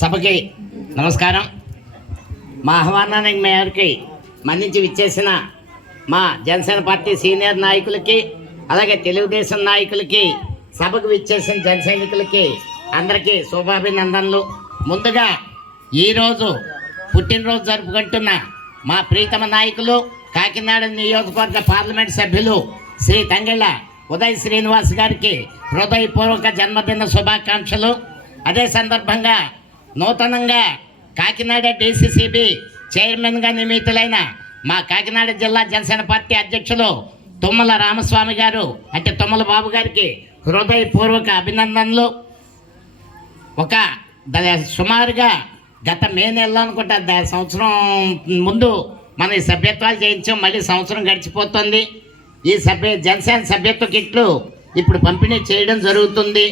సభకి నమస్కారం. మా ఆహ్వానానికి మేరకు మన్నించి విచ్చేసిన మా జనసేన పార్టీ సీనియర్ నాయకులకి, అలాగే తెలుగుదేశం నాయకులకి, సభకు విచ్చేసిన జన సైనికులకి అందరికీ శుభాభినందనలు. ముందుగా ఈరోజు పుట్టినరోజు జరుపుకుంటున్న మా ప్రీతమ నాయకులు, కాకినాడ నియోజకవర్గ పార్లమెంట్ సభ్యులు శ్రీ తంగెళ్ళ ఉదయ్ శ్రీనివాస్ గారికి హృదయపూర్వక జన్మదిన శుభాకాంక్షలు. అదే సందర్భంగా నూతనంగా కాకినాడ DCCB చైర్మన్గా నియమితులైన మా కాకినాడ జిల్లా జనసేన పార్టీ అధ్యక్షులు తుమ్మల రామస్వామి గారు, అంటే తుమ్మల బాబు గారికి హృదయపూర్వక అభినందనలు. సుమారుగా గత మే నెలలో అనుకుంటా, సంవత్సరం ముందు మన ఈ సభ్యత్వాలు చేయించాం. మళ్ళీ సంవత్సరం గడిచిపోతుంది. ఈ జనసేన సభ్యత్వ కిట్లు ఇప్పుడు పంపిణీ చేయడం జరుగుతుంది.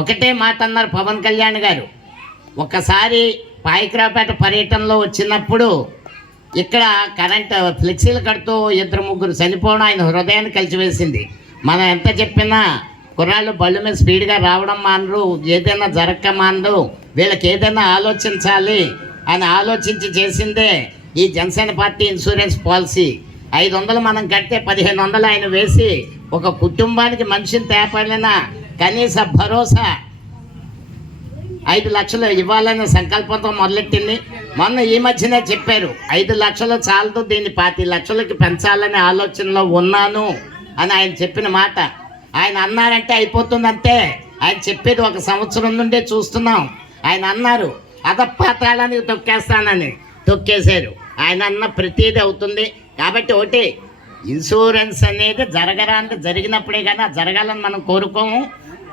ఒకటే మాట అన్నారు పవన్ కళ్యాణ్ గారు. ఒకసారి పాయికరావుపేట పర్యటనలో వచ్చినప్పుడు ఇక్కడ కరెంట్ ఫ్లెక్సీలు కడుతూ 2-3 చనిపోవడం ఆయన హృదయాన్ని కలిసివేసింది. మనం ఎంత చెప్పినా కుర్రాళ్ళు బళ్ళు మీద స్పీడ్గా రావడం మానరు, ఏదైనా జరగక మానరు. వీళ్ళకి ఏదైనా ఆలోచించాలి అని ఆలోచించి చేసిందే ఈ జనసేన పార్టీ ఇన్సూరెన్స్ పాలసీ. 500 మనం కడితే 1500 ఆయన వేసి ఒక కుటుంబానికి మనిషిని తేపడిన కనీస భరోసా 5 లక్షలు ఇవ్వాలనే సంకల్పంతో మొదలెట్టింది. మొన్న ఈ మధ్యనే చెప్పారు 5 లక్షలు చాలదు, దీన్ని 25 లక్షలకి పెంచాలనే ఆలోచనలో ఉన్నాను అని ఆయన చెప్పిన మాట. ఆయన అన్నారంటే అయిపోతుందంటే, ఆయన చెప్పేది 1 సంవత్సరం నుండే చూస్తున్నాం. ఆయన అన్నారు అధపాతాళానికి తొక్కేస్తానని, తొక్కేశారు. ఆయన అన్న ప్రతిదీ అవుతుంది. కాబట్టి ఒకటి, ఇన్సూరెన్స్ అనేది జరిగినప్పుడే కానీ జరగాలని మనం కోరుకోము.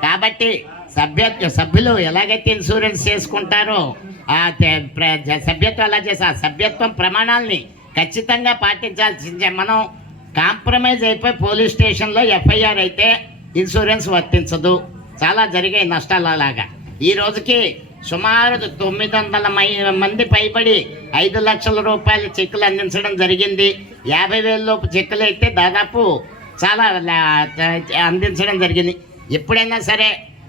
కాబట్టి సభ్యులు ఎలాగైతే ఇన్సూరెన్స్ చేసుకుంటారో ఆ సభ్యత్వం ఎలా చేసి ఆ సభ్యత్వం ప్రమాణాలని ఖచ్చితంగా పాటించాల్సిందే. మనం కాంప్రమైజ్ అయిపోయి పోలీస్ స్టేషన్లో FIR అయితే ఇన్సూరెన్స్ వర్తించదు. చాలా జరిగాయి నష్టాలు. అలాగా ఈ రోజుకి సుమారు 900 మంది పైబడి 5 లక్షల రూపాయల చెక్కులు అందించడం జరిగింది. 50,000 లోపు చెక్కులు అయితే దాదాపు చాలా అందించడం జరిగింది. ఎప్పుడైనా సరే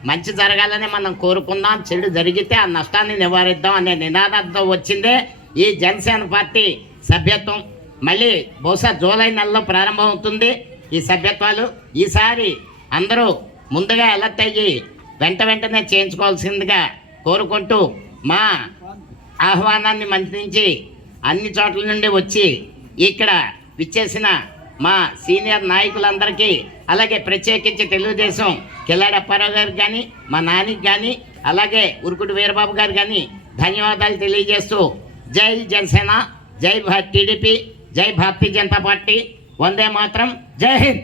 మంచి జరగాలని మనం కోరుకుందాం, చెడు జరిగితే ఆ నష్టాన్ని నివారిద్దాం అనే నినాదంతో వచ్చిందే ఈ జనసేన పార్టీ సభ్యత్వం. మళ్ళీ బహుశా జూలై నెలలో ప్రారంభమవుతుంది ఈ సభ్యత్వాలు. ఈసారి అందరూ ముందుగా అలర్ట్ అయ్యి వెంటనే చేయించుకోవాల్సిందిగా కోరుకుంటూ, మా ఆహ్వానాన్ని మన్నించి అన్ని చోట్ల నుండి వచ్చి ఇక్కడ విచ్చేసిన మా సీనియర్ నాయకులందరికీ, అలాగే ప్రత్యేకించి తెలుగుదేశం కిల్లాడి అప్పారావు గారికి కానీ, మా నానికి కానీ, అలాగే ఉరుకుడు వీరబాబు గారు కానీ ధన్యవాదాలు తెలియజేస్తూ, జై జనసేన, జై TDP, జై భారతీయ జనతా పార్టీ, వందే మాతరం, జై హింద్.